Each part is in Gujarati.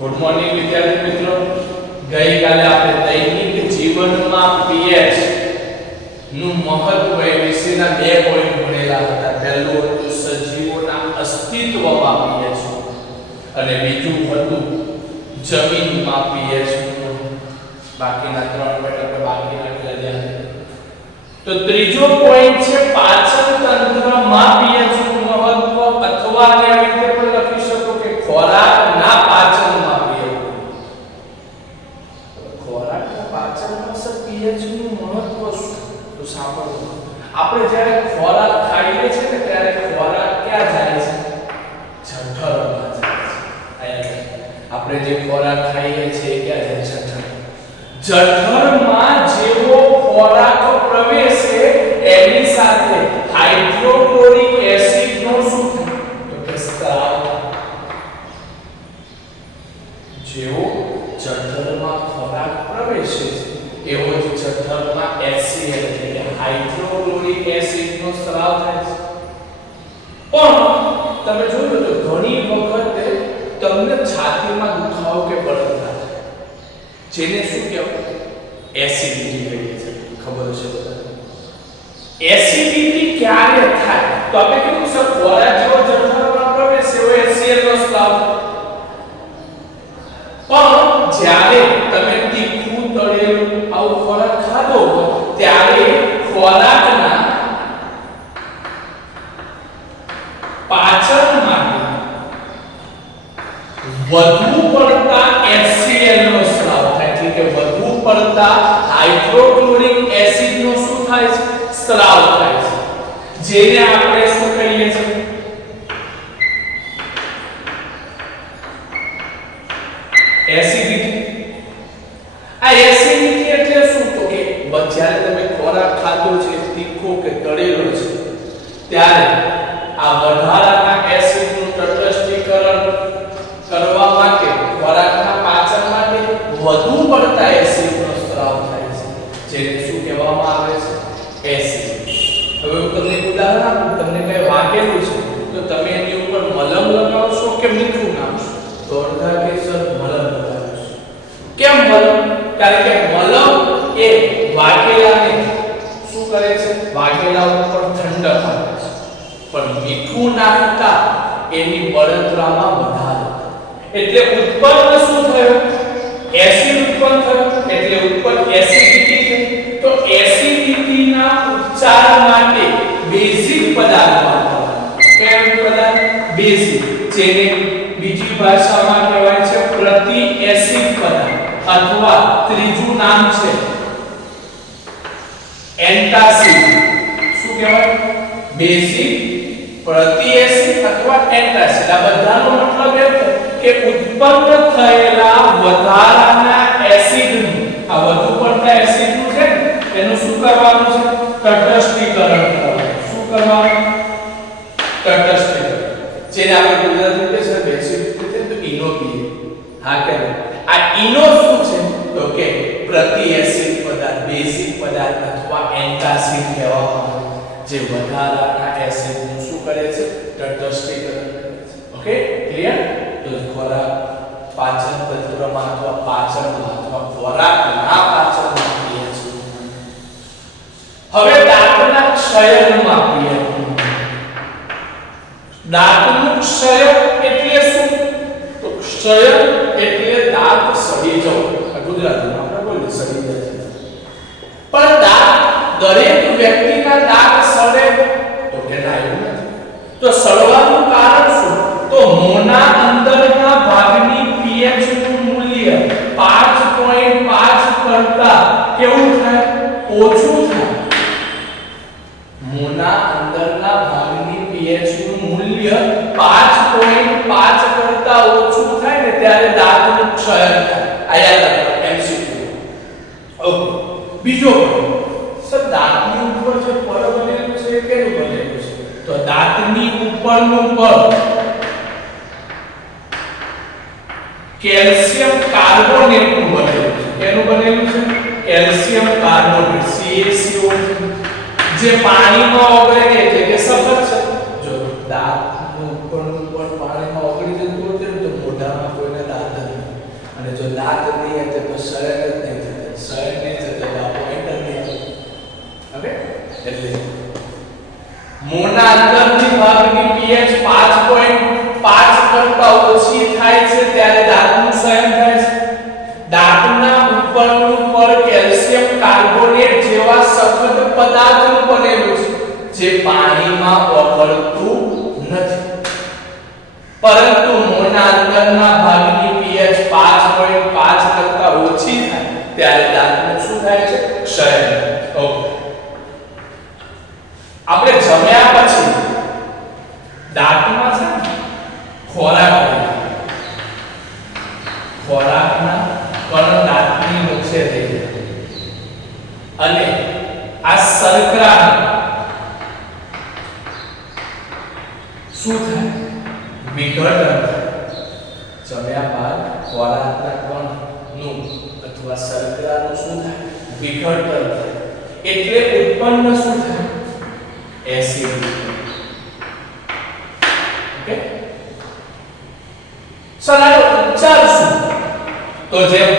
ગુડ મોર્નિંગ વિદ્યાર્થી મિત્રો. ગઈકાલે આપણે દૈનિક જીવનમાં પીએચ નું મહત્વ એ વિશેના બે પોઈન્ટ ભણેલા હતા. પહેલું હતું સજીવોના અસ્તિત્વમાં પીએચ અને બીજું હતું જમીનમાં પીએચ. બાકીના ત્રણ પોઈન્ટ આપણે બાકી રાખેલા ધ્યાન. તો ત્રીજો પોઈન્ટ છે પાચન તંત્રમાં પીએચ નું મહત્વ, અથવા ને આવી રીતે પણ લખી શકો કે ખોરાકના પાચનમાં પીએચ. ખોરાકના પાચનમાં સર પીએચ નું મહત્વ શું? તો સાંભળો, આપણે જ્યારે ખોરાક ખાઈએ છીએ ને ત્યારે ખોરાક ક્યાં જાય છે? જઠરમાં જાય છે. આપણે જે ખોરાક ખાઈએ છીએ ક્યાં જાય છે? જઠરમાં જેવો ખોરાક પ્રવેશે એની સાથે હાઇડ્રોક્લોરિક એસિડ નો શું થાય? તો કે સ્ત્રાવ. જેવો જઠરમાં ખોરાક પ્રવેશે એવો જ જઠરમાં HCl એટલે કે હાઇડ્રોક્લોરિક એસિડ નો સ્ત્રાવ થાય છે. પણ તમે જોયું તો ઘણી વખતે તમને છાતીમાં દુખાવો કે બળતરા થાય, જેને શું કહેવાય? એસિડિટી કહીએ છીએ. ખબર હશે બધાને. એસિડિટી ક્યારે થાય? તો આપણે કીધું સર ખોરાક જેવો જઠરમાં પ્રવેશે એવો HCl નો સ્ત્રાવ. પણ જ્યારે તમે તીખું તળેલું આવો ખોરાક ખાધો ત્યારે ખોરાકના પાચન માટે વધુ પડતા HCl નો સ્ત્રાવ થાય છે, કે વધુ પડતા હાઇડ્રોક્લોરિક એસિડ નો શું થાય છે? સ્ત્રાવ થાય છે, જેને આપણે શું કહીએ છીએ? એસિડિટી. આ એસિડિટી એટલે શું? તો કે જ્યારે તમે ખોરાક ખાધો છે તીખો કે તળેલો છે ત્યારે આ વધારાના એસિડનું તટસ્થીકરણ કરવા માટે ખોરાકના પાચન માટે વધુ પડતા એસિડનો સ્ત્રાવ થાય છે, જેને શું કહેવામાં આવે છે? એસિડ. હવે હું તમને એક ઉદાહરણ આપું. તમને કઈ વાગેલું છે તો તમે એની ઉપર મલમ લગાવશો કે મીઠું નાખશો? તો અડધા કે સર મલમ લગાવશો. કેમ મલમ? કારણ કે મલમ એ વાગેલાને શું કરે છે? વાગેલા ઉપર ઠંડક આપે છે. પણ મીઠું નાખતા એની બળતરામાં વધારો, એટલે ઉત્પન્ન શું થયું? એસિડ ઉત્પન્ન થયું, એટલે ઉત્પન્ન એસિડિટી થઈ. તો એસિડિટીના ઉપચાર માટે બેઝિક પદાર્થ વાપરવાના. કયો પદાર્થ? બેઝિક, જેને બીજી ભાષામાં કહેવાય છે પ્રતિ એસિડ પદાર્થ, અથવા ત્રીજું નામ છે એન્ટાસિડ. શું કહેવાય? બેઝિક, પ્રતિ એસિડ અથવા એન્ટાસિડ. આ બધાનો મતલબ એ છે કે ઉત્પન્ન થયેલા વધારાના એસિડનું, આ વધુ પડતા એસિડનું છે એનું શું કરવાનું છે? તટસ્થીકરણ કરવાનું. શું કરવાનું? તટસ્થીકરણ. જેને આપણે ગુજરાતીમાં કહે છે બેઝિક રીતે તો ઇનો પીએ. હા કે આ ઇનો શું છે? તો કે પ્રતિ એસિડ પદાર્થ, બેઝિક પદાર્થ અથવા એન્ટાસિડ કહેવામાં આવે, જે વધારાના એસિડનું શું કરે છે? તટસ્થીકરણ કરે છે. Okay, clear? તો ખોરાક પાચન તંત્રમાં અથવા પાચનમાં અથવા ખોરાકના પાચનમાં પીએચ. હવે દાંતના ક્ષયનમાં પીએચ. દાંતનું ક્ષય એટલે શું? તો ક્ષય એટલે દાંત સડી જવું. ગુજરાતીમાં આપણે બોલીએ સડી જાય છે. પણ દાંત, દરેક વ્યક્તિના દાંત સડે તો કે ના, એવું નથી. તો સડવાનું કારણ શું? તો મોંના અંદરના ભાગની pH નું મૂલ્ય 5.5 કરતા કેવું થાય? ઓછું થાય. મોંના અંદરના ભાગની pH નું મૂલ્ય 5.5 કરતા ઓછું થાય ને ત્યારે દાંતનું ક્ષય થાય. આ યાદ રાખો, MCQ. ઓકે, બીજો સર દાંતની ઉપર જે પડ બનેલું છે એ કેનું બનેલું છે? તો દાંતની ઉપરનું પડ કેલ્શિયમ કાર્બોનેટનું બનેલું છે. કેનું બનેલું છે? કેલ્શિયમ કાર્બોનેટ, CaCO, જે પાણીમાં ઓગળે એટલે કે સફર છે. જો દાંતનું ઉપરનું પડ પાણીમાં ઓગળી જતું હોય તો મોઢામાં કોઈને દાંત નથી. લાત નહીં એટલે તો શયન જ નહીં થતું, શયન નહીં થતું તો આ પોઈન્ટ જ નહીં આવે. ઓકે, એટલે મોંના અંદરની ભાગની pH 5.5 કરતા ઓછી થાય છે ત્યારે દાંતનું શયન થાય છે. દાંતના ઉપરનું પડ કેલ્શિયમ કાર્બોનેટ જેવા સખત પદાર્થનું બનેલું છે જે પાણીમાં ઓગળતું નથી. પરંતુ મોંના અંદરના ભાગની pH 5.5 કરતા ઓછી થાય ત્યારે દાંતનું શું થાય છે? ક્ષય. ઓકે, આપણે જમ્યા પછી દાંતમાં છે ખોરાકના કણ દાંતની વચ્ચે રહી જાય અને આ શર્કરા શું થાય? વિઘટન થાય. જમ્યા બાદ ખોરાકના કણનું અથવા શર્કરાનું શું થાય? વિઘટન થાય. એટલે ઉત્પન્ન શું થાય? એસિડ. ઓકે, સલાહનો ઉપચાર શું? તો જેમ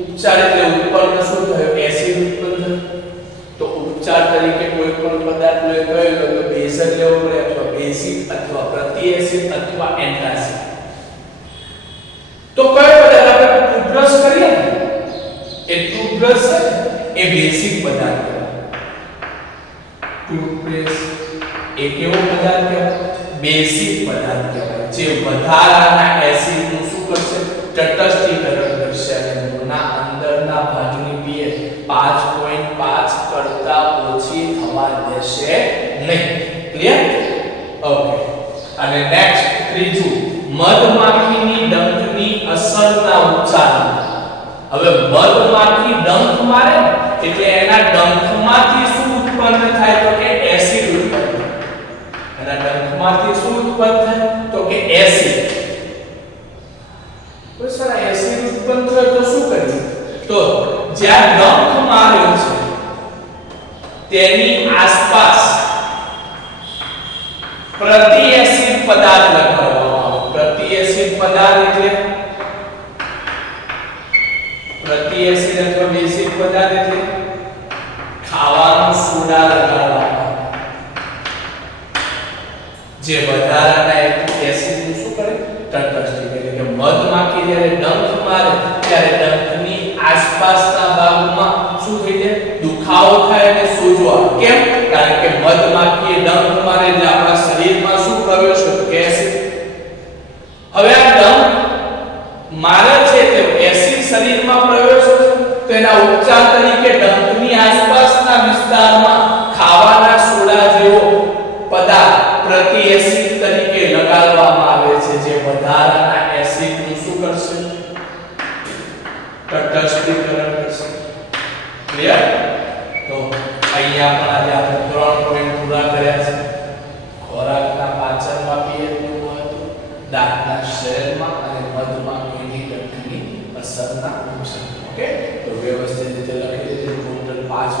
ઉપચાર એટલે ઉત્પન્ન શું થયો? એસિડ ઉત્પન્ન થયો. તો ઉપચાર તરીકે કોઈ પણ પદાર્થ લે તો બેઝલ લેવો પડે અથવા બેઝિક અથવા પ્રતિ એસિડ અથવા એન્ટાસિડ. તો કયો પદાર્થ આપણે ટૂથબ્રશ કરીએ ને એ ટૂથબ્રશ છે એ બેઝિક પદાર્થ કહેવાય. ટૂથબ્રશ એ કેવો પદાર્થ કહેવાય? બેઝિક પદાર્થ કહેવાય જે વધારાના એસિડનું શું કરશે? તટસ્થીકરણ કરશે અને મોંના અંદરના ભાગની pH 5.5 કરતા ઓછી થવા દેશે નહીં. ક્લિયર? ઓકે, અને નેક્સ્ટ ત્રીજું, મધમાખીની ડંખની અસરના ઉપચાર. હવે મધમાખી ડંખ મારે એટલે એના ડંખમાંથી શું ઉત્પન્ન થાય? તો કે એસિડ ઉત્પન્ન થાય. એના ડંખમાંથી શું ઉત્પન્ન થાય? તો કે એસિડ. તો સર એસિડ ઉત્પન્ન થાય તો શું કરીએ? તો જ્યાં ડંખ માર્યો છે તેની આસપાસ પ્રતિ એસિડ પદાર્થ લગાવવામાં આવે. પ્રતિ એસિડ પદાર્થ એટલે પ્રતિ એસિડ અથવા બેઝિક પદાર્થ એટલે ખાવાનો સોડા લગાડવામાં આવે જે વધારાના એસિડનું શું કરે? તટસ્થ. એટલે કે મધમાખી જ્યારે ડંખ મારે ત્યારે ડંખની આસપાસના ભાગમાં શું થઈ જાય? દુખાવો થાય અને સોજો આવે. કેમ? કારણ કે મધમાખીએ ડંખ મારે એટલે આપણા શરીરમાં શું પ્રવેશ થયો? કે એસિડ. હવે આ ડંખ મારે છે તે એસિડ શરીરમાં પ્રવેશ થયો તો એના ઉપચાર તરીકે ડંખની આસપાસના વિસ્તારમાં ખાવાના સોડા જેવો પદાર્થ પ્રતિ એસિડ તરીકે લગાડવામાં આવે છે જે વધારાના એસિડનું શું કરશે? તટસ્થીકરણ કરશે. ક્લિયર? તો અહીંયા પણ આજે આપણે 3 પોઈન્ટ પૂરા કર્યા છે. ખોરાકના પાચનમાં pH નું મહત્વ, દાંતના શયનમાં અને મધમાખીની ડંખની અસરના ઉપચાર. ઓકે, તો વ્યવસ્થિત રીતે લખી દીધું. ટોટલ 5